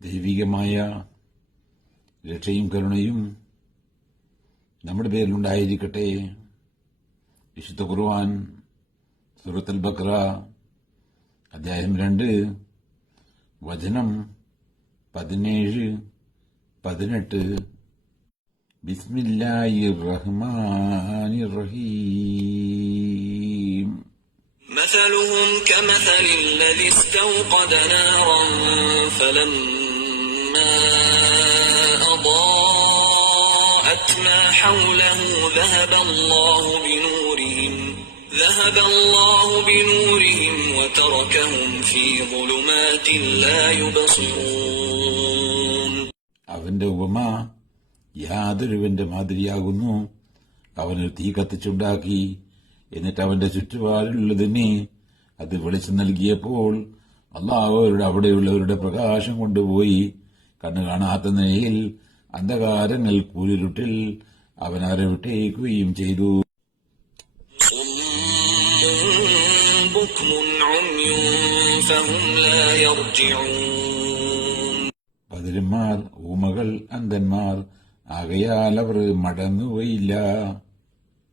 ദൈവികമായ രക്ഷയും കരുണയും നമ്മുടെ പേരിലുണ്ടായിരിക്കട്ടെ. വിശുദ്ധ ഖുർആൻ സൂറത്തുൽ ബഖറ അധ്യായം 2 വചനം 17-18. ബിസ്മില്ലാഹിർ റഹ്മാനിർ റഹീം. مثلهم كمثل الذي استوقد نارا فلما أضاءت ما حوله ذهب الله بنورهم وتركهم في ظلمات لا يبصرون. അവന്റെ ഉപമ യാതൊരുവന്റെ മാതിരിയാകുന്നു. അവനൊരു തീ കത്തിച്ചുണ്ടാക്കി, എന്നിട്ട് അവന്റെ ചുറ്റുപാടുള്ളതിനെ അത് വെളിച്ചം നൽകിയപ്പോൾ അല്ലാഹു അവിടെയുള്ളവരുടെ പ്രകാശം കൊണ്ടുപോയി കണ്ണു കാണാത്ത നിലയിൽ അന്ധകാരങ്ങൾ കൂരിരുട്ടിൽ അവൻ അവരെ വിട്ടേക്കുകയും ചെയ്തു. ബധിരന്മാർ, ഊമകൾ, അന്ധന്മാർ ആകയാൽ അവർ മടങ്ങുകയില്ല.